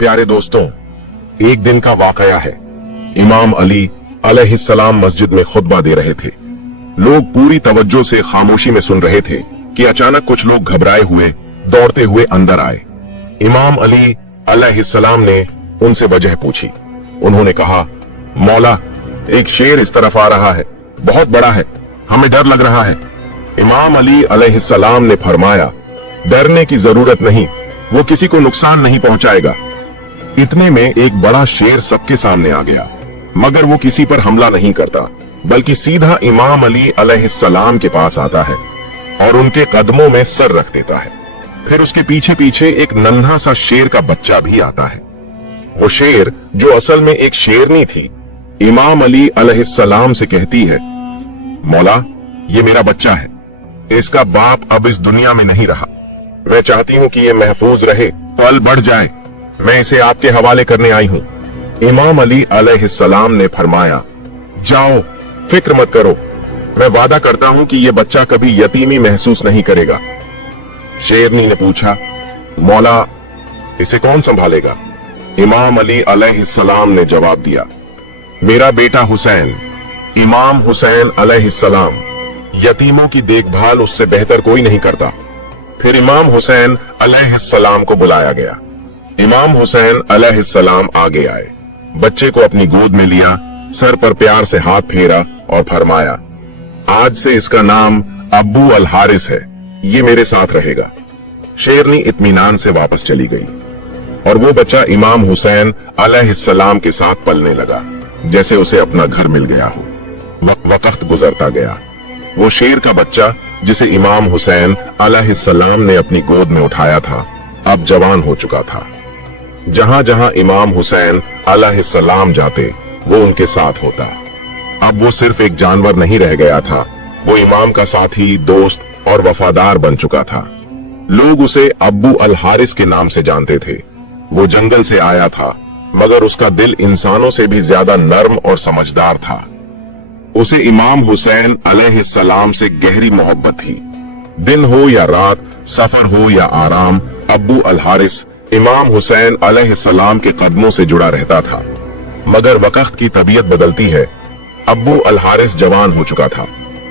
प्यारे दोस्तों, एक दिन का वाकया है। इमाम अली अलैहिस्सलाम मस्जिद में खुतबा दे रहे थे। लोग पूरी तवज्जो से खामोशी में सुन रहे थे कि अचानक कुछ लोग घबराए हुए दौड़ते हुए अंदर आए। इमाम अली अलैहिस्सलाम ने उनसे वजह पूछी। उन्होंने कहा, मौला, एक शेर इस तरफ आ रहा है, बहुत बड़ा है, हमें डर लग रहा है। इमाम अली अलैहिस्सलाम ने फरमाया, डरने की जरूरत नहीं, वो किसी को नुकसान नहीं पहुंचाएगा। इतने में एक बड़ा शेर सबके सामने आ गया, मगर वो किसी पर हमला नहीं करता, बल्कि सीधा इमाम अली अलैहिस्सलाम के पास आता है और उनके कदमों में सर रख देता है। फिर उसके पीछे पीछे एक नन्हा सा शेर का बच्चा भी आता है। वो शेर, जो असल में एक शेरनी थी, इमाम अली अलैहिस्सलाम से कहती है, मौला, ये मेरा बच्चा है, इसका बाप अब इस दुनिया में नहीं रहा। मैं चाहती हूँ कि ये महफूज रहे, पल बढ़ जाए, मैं इसे आपके हवाले करने आई हूँ। इमाम अली अलैहिस्सलाम ने फरमाया, जाओ, फिक्र मत करो, मैं वादा करता हूँ कि ये बच्चा कभी यतीमी महसूस नहीं करेगा। शेरनी ने पूछा, मौला, इसे कौन संभालेगा? इमाम अली अलैहिस्सलाम ने जवाब दिया, मेरा बेटा हुसैन, इमाम हुसैन अलैहिस्सलाम। यतीमों की देखभाल उससे बेहतर कोई नहीं करता। फिर इमाम हुसैन अलैहिस्सलाम को बुलाया गया। इमाम हुसैन अलैहिस्सलाम आगे आए, बच्चे को अपनी गोद में लिया, सर पर प्यार से हाथ फेरा और फरमाया, आज से इसका नाम अब्बू अल हारिस है, ये मेरे साथ रहेगा। शेरनी इत्मीनान से वापस चली गई और वो बच्चा इमाम हुसैन अलैहिस्सलाम के साथ पलने लगा, जैसे उसे अपना घर मिल गया हो। वक्त गुजरता गया। वो शेर का बच्चा, जिसे इमाम हुसैन अलैहिस्सलाम ने अपनी गोद में उठाया था, अब जवान हो चुका था। जहां जहां इमाम हुसैन अलैहिस्सलाम जाते, वो उनके साथ होता। अब वो सिर्फ एक जानवर नहीं रह गया था, वो इमाम का साथी, दोस्त और वफादार बन चुका था। लोग उसे अब्बू अल हारिस के नाम से जानते थे। वो जंगल से आया था, मगर उसका दिल इंसानों से भी ज्यादा नर्म और समझदार था। उसे इमाम हुसैन अलैहिस्सलाम से गहरी मोहब्बत थी। दिन हो या रात, सफर हो या आराम, अब्बू अल हारिस इमाम हुसैन अलैहिस्सलाम के कदमों से जुड़ा रहता था। मगर वक्त की तबीयत बदलती है। अब्बू अल हारिस जवान हो चुका था।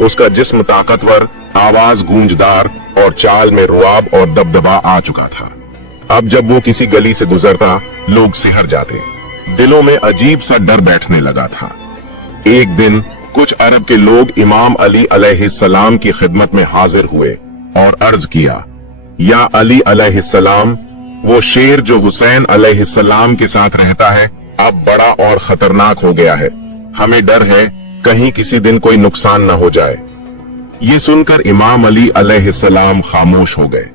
उसका जिस्म ताकतवर, आवाज गूंजदार और चाल में रुआब और दबदबा आ चुका था। अब जब वो किसी गली से गुजरता, लोग सिहर जाते। दिलों में अजीब सा डर बैठने लगा था। एक दिन कुछ अरब के लोग इमाम अली अलैहिस्सलाम की खिदमत में हाजिर हुए और अर्ज किया, या अली अलैहिस्सलाम, वो शेर जो हुसैन अलैहिस्सलाम के साथ रहता है, अब बड़ा और खतरनाक हो गया है। हमें डर है कहीं किसी दिन कोई नुकसान न हो जाए। ये सुनकर इमाम अली अलैहिस्सलाम खामोश हो गए।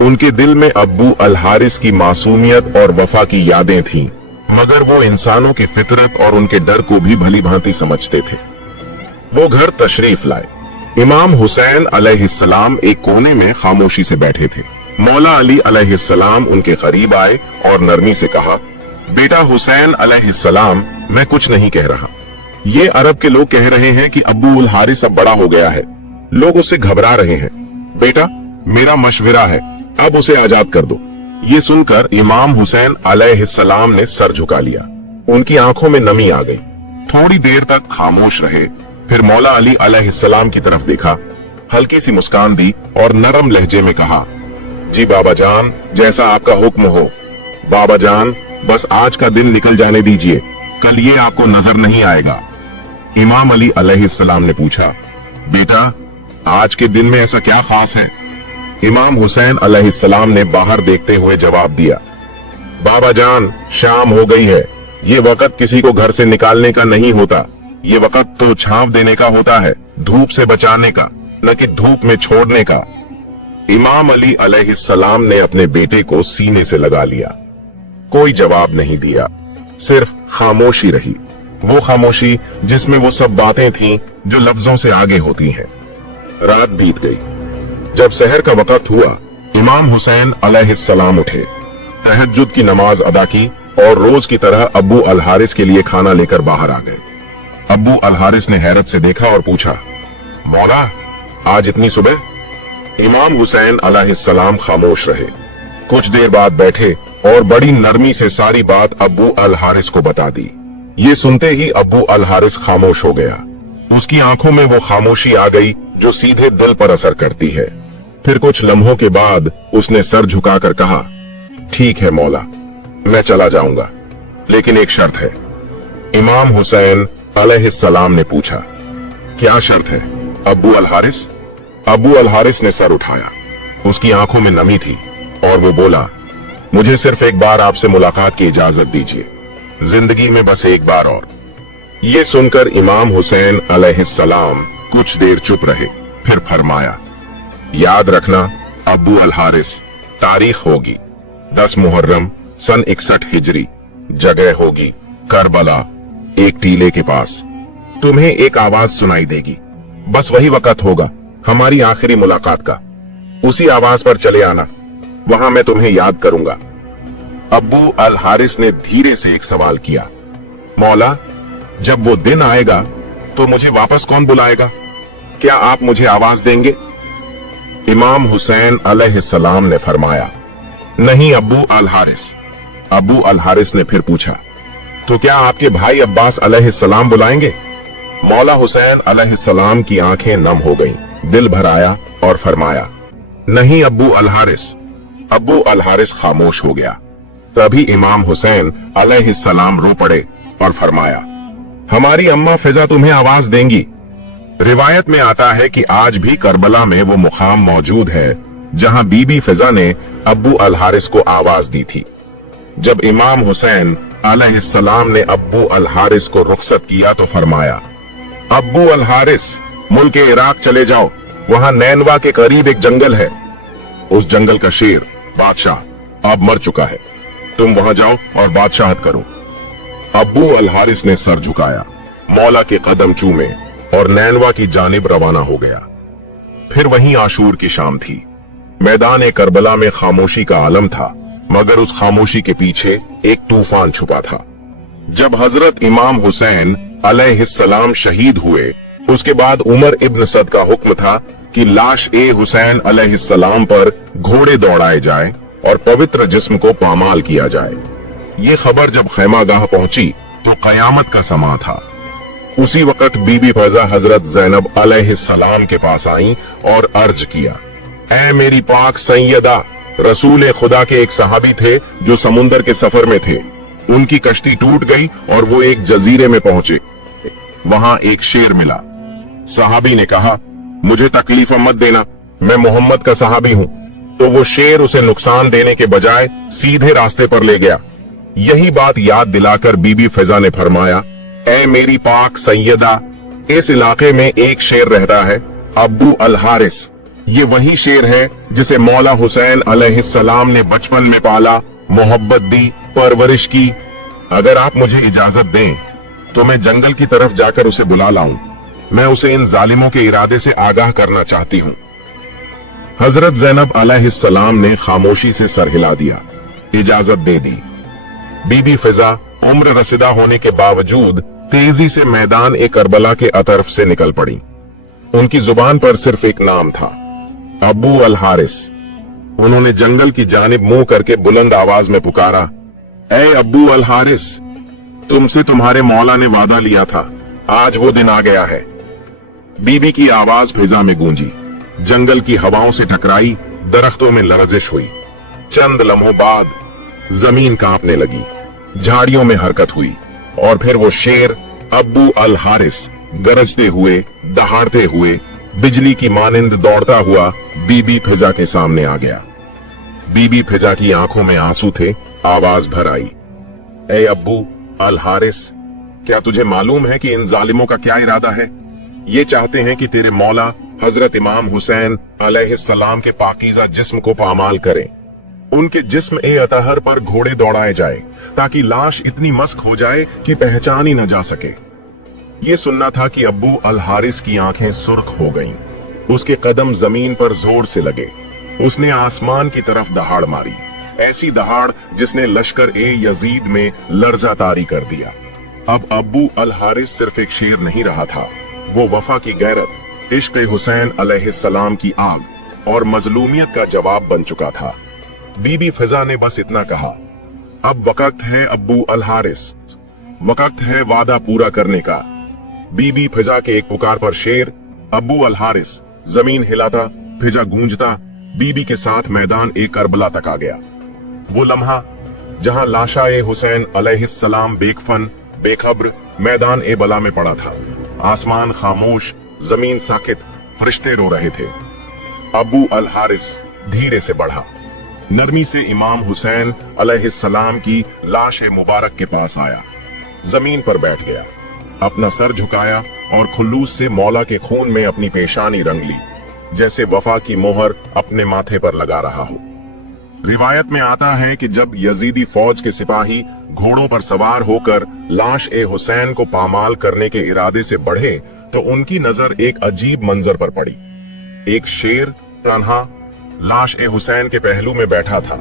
उनके दिल में अब्बू अल हारिस की मासूमियत और वफा की यादें थीं, मगर वो इंसानों की फितरत और उनके डर को भी भली भांति समझते थे। वो घर तशरीफ लाए। इमाम हुसैन अलैहिस्सलाम एक कोने में खामोशी से बैठे थे। मौला अली अलैहिस्सलाम उनके करीब आए और नरमी से कहा, बेटा हुसैन अलैहिस्सलाम, मैं कुछ नहीं कह रहा। ये अरब के लोग कह रहे हैं कि अब्बू अल हारिस अब बड़ा हो गया है, लोग उससे घबरा रहे हैं। बेटा, मेरा मशवरा है, अब उसे आजाद कर दो। ये सुनकर इमाम हुसैन अलैहिस्सलाम ने सर झुका लिया। उनकी आंखों में नमी आ गई। थोड़ी देर तक खामोश रहे, फिर मौला अली अलैहिस्सलाम की तरफ देखा, हल्की सी मुस्कान दी और नरम लहजे में कहा, जी बाबा जान, जैसा आपका हुक्म हो। बाबा जान, बस आज का दिन निकल जाने दीजिए, कल ये आपको नजर नहीं आएगा। इमाम अली अलैहिस्सलाम ने पूछा, बेटा, आज के दिन में ऐसा क्या खास है? इमाम हुसैन अलैहिस्सलाम ने बाहर देखते हुए जवाब दिया, बाबा जान, शाम हो गई है। ये वक्त किसी को घर से निकालने का नहीं होता, ये वक्त तो छांव देने का होता है, धूप से बचाने का, न कि धूप में छोड़ने का। इमाम अली अलैहिस्सलाम ने अपने बेटे को सीने से लगा लिया। कोई जवाब नहीं दिया, सिर्फ खामोशी रही। वो खामोशी जिसमें वो सब बातें थीं जो लफ्जों से आगे होती हैं। रात बीत गई। जब सहर का वक्त हुआ, इमाम हुसैन अलैहिस्सलाम उठे, तहज्जुद की नमाज अदा की और रोज की तरह अब्बू अल हारिस के लिए खाना लेकर बाहर आ गए। अब्बू अल हारिस ने हैरत से देखा और पूछा, मौला, आज इतनी सुबह? इमाम हुसैन अलैहिस्सलाम खामोश रहे। कुछ देर बाद बैठे और बड़ी नरमी से सारी बात अब्बू अल हारिस को बता दी। ये सुनते ही अब्बू अल हारिस खामोश हो गया। उसकी आंखों में वो खामोशी आ गई जो सीधे दिल पर असर करती है। फिर कुछ लम्हों के बाद उसने सर झुकाकर कहा, ठीक है मौला, मैं चला जाऊंगा, लेकिन एक शर्त है। इमाम हुसैन अलैहिस्सलाम ने पूछा, क्या शर्त है अब्बू अल हारिस? अब्बू अल हारिस ने सर उठाया। उसकी आंखों में नमी थी और वो बोला, मुझे सिर्फ एक बार आपसे मुलाकात की इजाजत दीजिए, जिंदगी में बस एक बार और। ये सुनकर इमाम हुसैन अलैहिस्सलाम कुछ देर चुप रहे, फिर फरमाया, याद रखना अब्बू अल हारिस, तारीख होगी 10 मुहर्रम सन 61 हिजरी, जगह होगी करबला, एक टीले के पास। तुम्हें एक आवाज सुनाई देगी, बस वही वक्त होगा हमारी आखिरी मुलाकात का। उसी आवाज पर चले आना, वहां मैं तुम्हें याद करूंगा। अब्बू अल हारिस ने धीरे से एक सवाल किया, मौला, जब वो दिन आएगा तो मुझे वापस कौन बुलाएगा? क्या आप मुझे आवाज देंगे? इमाम हुसैन अलैहिस्सलाम ने फरमाया, नहीं अब्बू अल हारिस। अब्बू अल हारिस ने फिर पूछा, तो क्या आपके भाई अब्बास अलैहिस्सलाम बुलाएंगे? मौला हुसैन अलैहिस्सलाम की आंखें नम हो गईं, दिल भर आया और फरमाया, नहीं अब्बू अल हारिस। अब्बू अल हारिस खामोश हो गया। तभी इमाम हुसैन अलैहिस्सलाम रो पड़े और फरमाया, हमारी अम्मा फिजा तुम्हें आवाज देंगी। रिवायत में आता है कि आज भी करबला में वो मुकाम मौजूद है जहां बीबी फिजा ने अब्बू अल हारिस को आवाज दी थी। जब इमाम हुसैन अलैहिस्सलाम ने अब्बू अल हारिस को रुखसत किया तो फरमाया, अब्बू अल हारिस, मुल्क इराक चले जाओ, वहां नैनवा के करीब एक जंगल है। उस जंगल का शेर बादशाह अब मर चुका है, तुम वहां जाओ और बादशाहत करो। अब्बू अल हारिस ने सर झुकाया, मौला के कदम चूमे और नैनवा की जानिब रवाना हो गया। फिर वहीं आशूर की शाम थी। मैदान करबला में खामोशी का आलम था, मगर उस खामोशी के पीछे एक तूफान छुपा था। जब हजरत इमाम हुसैन अलैहिस्सलाम शहीद हुए, उसके बाद उमर इब्न सद का हुक्म था कि लाश ए हुसैन अलैहिस्सलाम पर घोड़े दौड़ाए जाए और पवित्र जिस्म को पामाल किया जाए। ये खबर जब खैमागाह पहुंची तो कयामत का समा था। उसी वक्त बीबी फजा हजरत ज़ैनब अलैहिस्सलाम के पास आई और अर्ज किया, ऐ मेरी पाक सैयदा, रसूल खुदा के एक सहाबी थे जो समुंदर के सफर में थे। उनकी कश्ती टूट गई और वो एक जजीरे में पहुंचे। वहां एक शेर मिला। सहाबी ने कहा, मुझे तकलीफ मत देना, मैं मोहम्मद का सहाबी हूं। तो वो शेर उसे नुकसान देने के बजाय सीधे रास्ते पर ले गया। यही बात याद दिलाकर बीबी फिजा ने फरमाया, ऐ मेरी पाक सैयदा, इस इलाके में एक शेर रहता है, अब्बू अल हारिस। ये वही शेर है जिसे मौला हुसैन अलैहिस्सलाम ने बचपन में पाला, मोहब्बत दी, परवरिश की। अगर आप मुझे इजाजत दें तो मैं जंगल की तरफ जाकर उसे बुला लाऊं। मैं उसे इन जालिमों के इरादे से आगाह करना चाहती हूं। हजरत ज़ैनब अलैहिस्सलाम ने खामोशी से सर हिला दिया, इजाजत दे दी। बीबी फिजा उम्र रसीदा होने के बावजूद तेजी से मैदान करबला के अतरफ से निकल पड़ी। उनकी जुबान पर सिर्फ एक नाम था, अब्बू अल हारिस। उन्होंने जंगल की जानिब मुंह करके बुलंद आवाज में पुकारा, ऐ अब्बू अल हारिस, तुमसे तुम्हारे मौला ने वादा लिया था, आज वो दिन आ गया है। बीबी की आवाज फिजा में गूंजी, जंगल की हवाओं से टकराई, दरख्तों में लरजिश हुई। चंद लम्हों बाद जमीन कांपने लगी, झाड़ियों में हरकत हुई और फिर वो शेर अब्बू अल हारिस गरजते हुए, दहाड़ते हुए, बिजली की मानिंद दौड़ता हुआ बीबी फिजा के सामने आ गया। बीबी फिजा की आंखों में आंसू थे, आवाज भर आई, ऐ अब्बू अल हारिस, क्या तुझे मालूम है कि इन जालिमों का क्या इरादा है? ये चाहते हैं कि तेरे मौला हजरत इमाम हुसैन अलैहिस्सलाम के पाकीज़ा जिस्म को पामाल करें। उनके जिस्म अतहर पर घोड़े दौड़ाए जाए ताकि लाश इतनी मस्क हो जाए कि पहचान ही न जा सके। ये सुनना था कि अब्बू अल हारिस की आंखें सुर्ख हो गईं। उसके कदम जमीन पर जोर से लगे। उसने आसमान की तरफ दहाड़ मारी, ऐसी दहाड़ जिसने लश्कर यजीद में लर्जा तारी कर दिया। अब अब्बू अल हारिस सिर्फ एक शेर नहीं रहा था, वो वफा की गैरत, इश्क हुसैन अलैहिस्सलाम की आग और मजलूमियत का जवाब बन चुका था। बीबी फिजा ने बस इतना कहा, अब वक्त है अब्बू अल हारिस, वक्त है वादा पूरा करने का। बीबी फिजा के एक पुकार पर शेर, अब्बू अल हारिस, जमीन हिलाता, फिजा गूंजता, बीबी के साथ मैदान ए करबला तक आ गया। वो लम्हा जहां लाशा ए हुसैन अलैहिस्सलाम बेकफन बेखबर मैदान ए बला में पड़ा था। आसमान खामोश, जमीन साकित, फरिश्ते रो रहे थे। अब्बू अल हारिस धीरे से बढ़ा, नरमी से इमाम हुसैन अलैहिस्सलाम की लाश मुबारक के पास आया, जमीन पर बैठ गया, अपना सर झुकाया और खुलूस से मौला के खून में अपनी पेशानी रंग ली, जैसे वफा की मोहर अपने माथे पर लगा रहा हो। रिवायत में आता है कि जब यजीदी फौज के सिपाही घोड़ों पर सवार होकर लाश ए हुसैन को पामाल करने के इरादे से बढ़े तो उनकी नजर एक अजीब मंजर पर पड़ी। एक शेर तन्हा लाश ए हुसैन के पहलू में बैठा था।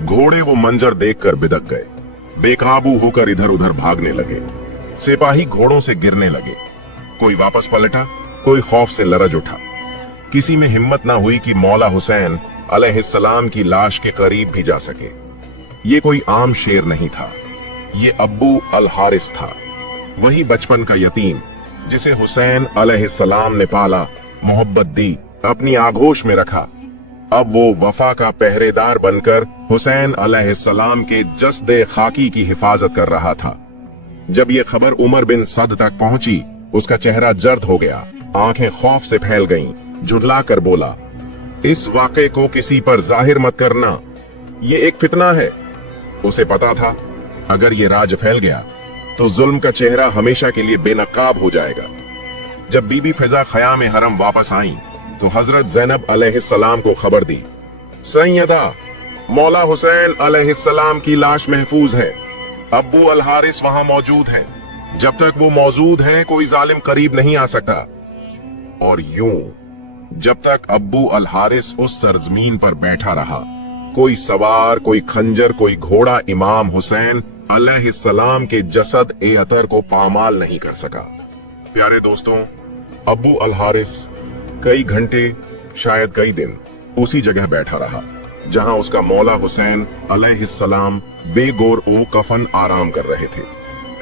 घोड़े वो मंजर देखकर बिदक गए, बेकाबू होकर इधर उधर भागने लगे। सिपाही घोड़ों से गिरने लगे, कोई वापस पलटा, कोई खौफ से लरज उठा। किसी में हिम्मत ना हुई कि मौला हुसैन अलैहिस्सलाम की लाश के करीब भी जा सके। ये कोई आम शेर नहीं था, ये अब्बू अल हारिस था, वही बचपन का यतीम जिसे हुसैन अलैहिस्सलाम ने पाला, मोहब्बत दी, अपनी आगोश में रखा। अब वो वफा का पहरेदार बनकर हुसैन अलैहिस्सलाम के जस्दे खाकी की हिफाजत कर रहा था। जब ये खबर उमर बिन सद तक पहुंची, उसका चेहरा जर्द हो गया, आंखें खौफ से फैल गईं, झुठला कर बोला, इस वाक़े को किसी पर जाहिर मत करना, ये एक फितना है। उसे पता था अगर ये राज फैल गया तो जुल्म का चेहरा हमेशा के लिए बेनकाब हो जाएगा। जब बीबी फिजा ख़याम हरम वापस आई तो हजरत ज़ैनब अलैहिस्सलाम को खबर दी, सैयदा, मौला हुसैन अलैहिस्सलाम की लाश महफूज है, अब्बू अल हारिस वहां मौजूद है, जब तक वो मौजूद है कोई जालिम करीब नहीं आ सकता। और यूं जब तक अब्बू अल हारिस उस सरजमीन पर बैठा रहा, कोई सवार, कोई खंजर, कोई घोड़ा इमाम हुसैन अलैहिस्सलाम के जसद ए अतर को पामाल नहीं कर सका। प्यारे दोस्तों, अब्बू अल हारिस कई घंटे, शायद कई दिन उसी जगह बैठा रहा जहां उसका मौला हुसैन अलैहिस्सलाम बेगौर ओ कफन आराम कर रहे थे।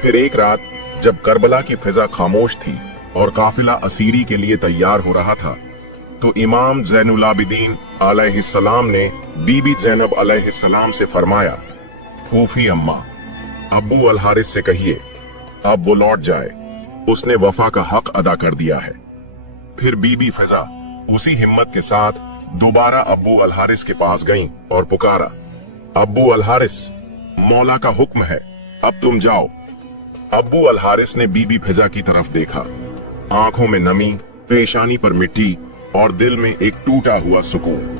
फिर एक रात जब करबला की फिजा खामोश थी और काफिला असीरी के लिए तैयार हो रहा था, तो इमाम ज़ैनुल आबिदीन अलैहिस्सलाम ने बीबी ज़ैनब अलैहिस्सलाम से फरमाया, फूफी अम्मा, अब्बू अल हारिस से कहिए अब वो लौट जाए, उसने वफा का हक अदा कर दिया है। फिर बीबी फिजा उसी हिम्मत के साथ दोबारा अब्बू अल हारिस के पास गईं और पुकारा, अब्बू अल हारिस, मौला का हुक्म है, अब तुम जाओ। अब्बू अल हारिस ने बीबी फिजा की तरफ देखा, आंखों में नमी, पेशानी पर मिट्टी और दिल में एक टूटा हुआ सुकून।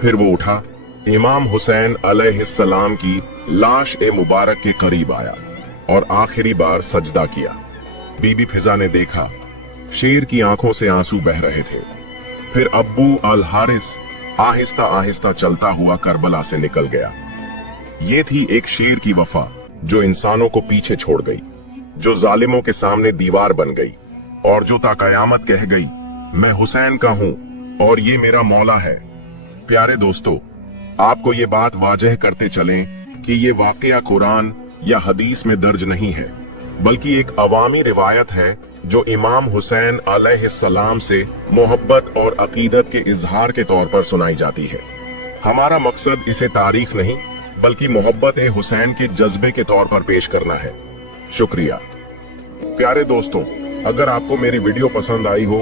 फिर वो उठा, इमाम हुसैन अलैहिस्सलाम की लाश ए मुबारक के करीब आया और आखिरी बार सजदा किया। बीबी फिजा ने देखा, शेर की आंखों से आंसू बह रहे थे। फिर अब्बू अल हारिस आहिस्ता आहिस्ता चलता हुआ करबला से निकल गया। ये थी एक शेर की वफा जो इंसानों को पीछे छोड़ गई, जो जालिमों के सामने दीवार बन गई और जो ता कयामत कह गई, मैं हुसैन का हूं और ये मेरा मौला है। प्यारे दोस्तों, आपको ये बात वाजह करते चलें कि ये वाकया कुरान या हदीस में दर्ज नहीं है, बल्कि एक अवामी रिवायत है जो इमाम हुसैन अलैहिस्सलाम से मोहब्बत और अकीदत के इजहार के तौर पर सुनाई जाती है। हमारा मकसद इसे तारीख नहीं बल्कि मोहब्बत हुसैन के जज्बे के तौर पर पेश करना है। शुक्रिया। प्यारे दोस्तों, अगर आपको मेरी वीडियो पसंद आई हो